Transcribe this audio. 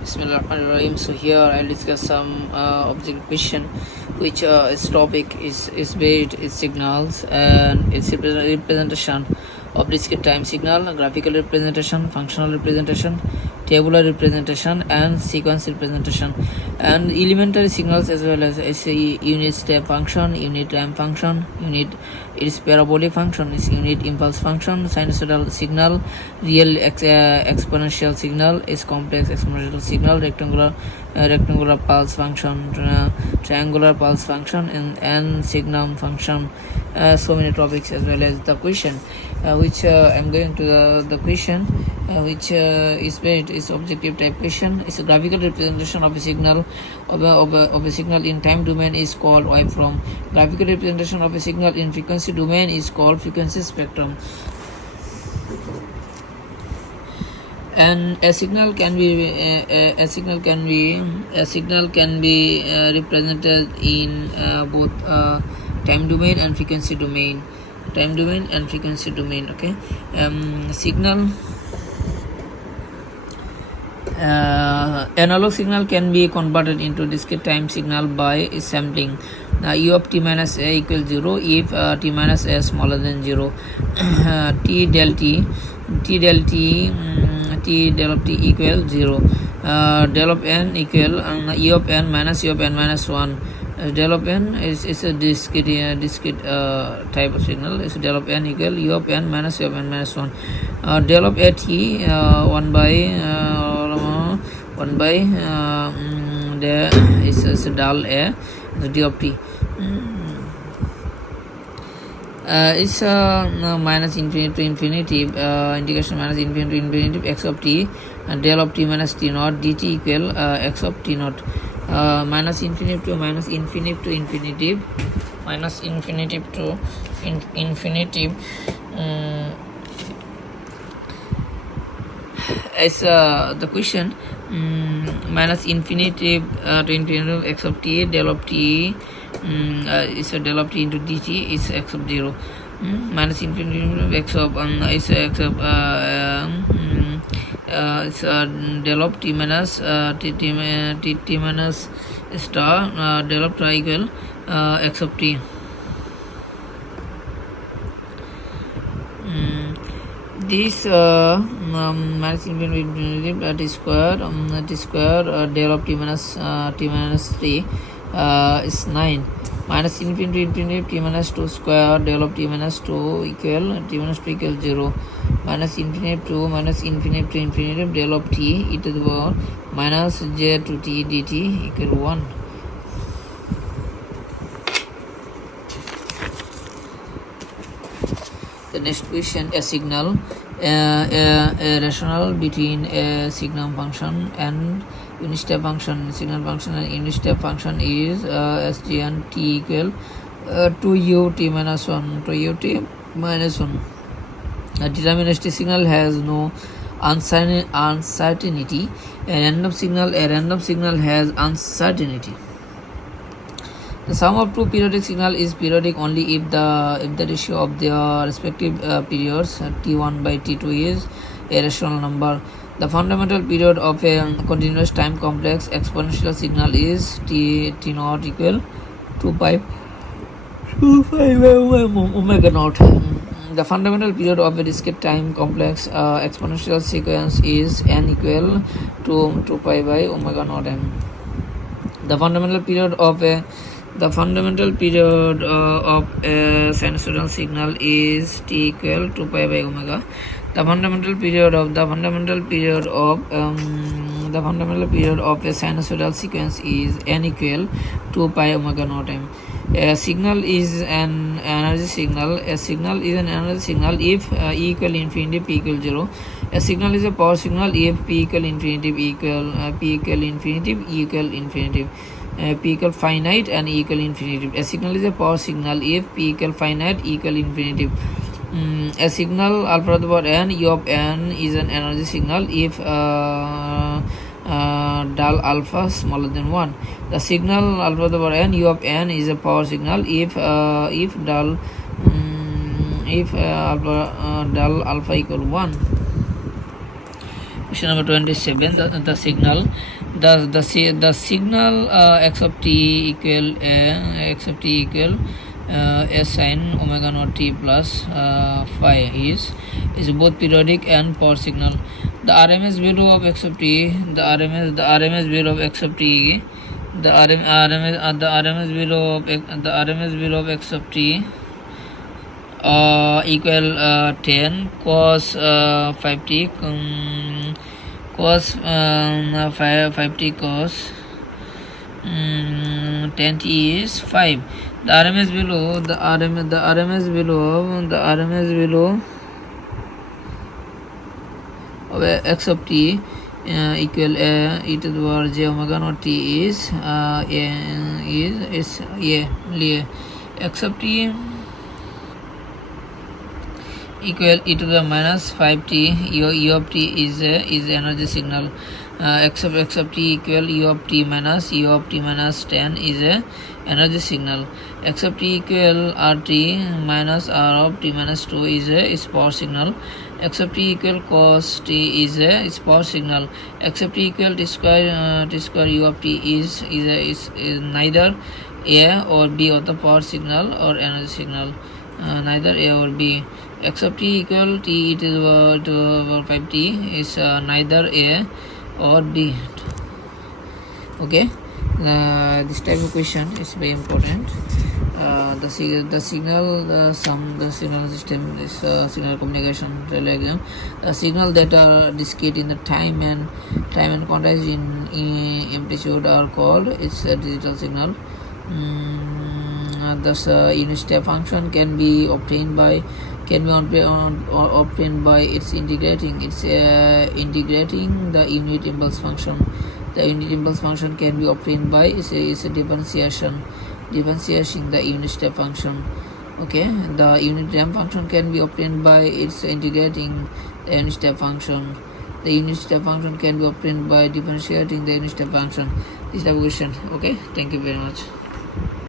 Bismillahirrahmanirrahim. So here I'll discuss some objective question, which its topic is based is signals and its representation of discrete time signal, graphical representation, functional representation, tabular representation, and sequence representation, and elementary signals as well as unit step function, unit ramp function, unit its parabolic function, is unit impulse function, sinusoidal signal, real exponential signal, is complex exponential signal, rectangular pulse function, triangular pulse function, and signal function. So many topics as well as the question, which I'm going to the question, which is based is objective type question. It's a graphical representation of a signal of a signal in time domain is called waveform. Graphical representation of a signal in frequency domain is called frequency spectrum. And a signal can be represented in both time domain and frequency domain. Okay. Signal analog signal can be converted into discrete time signal by sampling. U of t minus a equals 0 if t minus a is smaller than 0. T del t del of t equals 0. Del of n equal u of n minus 1. Del of n is a discrete type of signal. Is del of n equal u of n minus 1. Del of a t 1 by there is del a d of t. It's minus infinity to infinity, integration minus infinity to infinity x of t, del of t minus t naught dt equal x of t naught. Minus infinity to infinity, as the question, minus infinity to infinity x of t, del of t is a del of t into dt is x of 0. Minus infinity to x of is x of it's del of t minus t minus star del of t equal x of t. This minus infinity t square del of t minus 3 is 9. Minus infinity t minus 2 square del of t minus 2 equal 0. Minus infinity to infinity del of t e to the power minus j to t dt equal 1. The next question, a signal, a rational between a signal function and unit step function. Signal function and unit step function is sg and t equal 2ut minus 1. A deterministic signal has no uncertainty. A random signal has uncertainty. The sum of two periodic signal is periodic only if the ratio of their respective periods t1 by t2 is a rational number. The fundamental period of a continuous time complex exponential signal is t naught equal 2 pi omega naught. The fundamental period of a discrete time complex exponential sequence is n equal to 2 pi by omega naught m. The fundamental period of a sinusoidal signal is t equal to pi by omega. The fundamental period of a sinusoidal sequence is n equal to pi omega naught m. A signal is an energy signal. A signal is an energy signal if E equal infinity, P equal 0. A signal is a power signal if P equal infinity, E equal infinity. P equal finite and E equal infinitive. A signal is a power signal if P equal finite, E equal infinitive. A signal alpha to the power n, U of n is an energy signal if del alpha smaller than 1. The signal alpha to the power n, U of n is a power signal if del alpha equal 1. Question number 27. The signal. The signal x of t equal s sin omega naught t plus phi is both periodic and power signal. The RMS value of x of t, the RMS value of x of t, the RMS value of x of t equal 10 cos 5t cos 5t cos 10t is 5. The RMS value of x of t equal e to the power j omega naught t is x of t equal e to the minus 5t. U of t is energy signal. X of t equal u of t minus 10 is a energy signal. X of t equal rt minus r of t minus 2 is power signal. X of t equal cos t is power signal. X of t equal t square u of t is neither a or b of the power signal or energy signal. Neither a or b. X of t equal t to the power 5t is neither a or b. Okay, this type of question is very important. The signal system is signal communication relay exam. The signal that are discrete in the time and quantized in amplitude are called it's a digital signal. Thus unit step function can be obtained by its integrating the unit impulse function. The unit impulse function can be obtained by is a differentiation the unit step function. Okay, the unit ramp function can be obtained by its integrating the unit step function. The unit step function can be obtained by differentiating the unit step function. This is the question. Okay, thank you very much.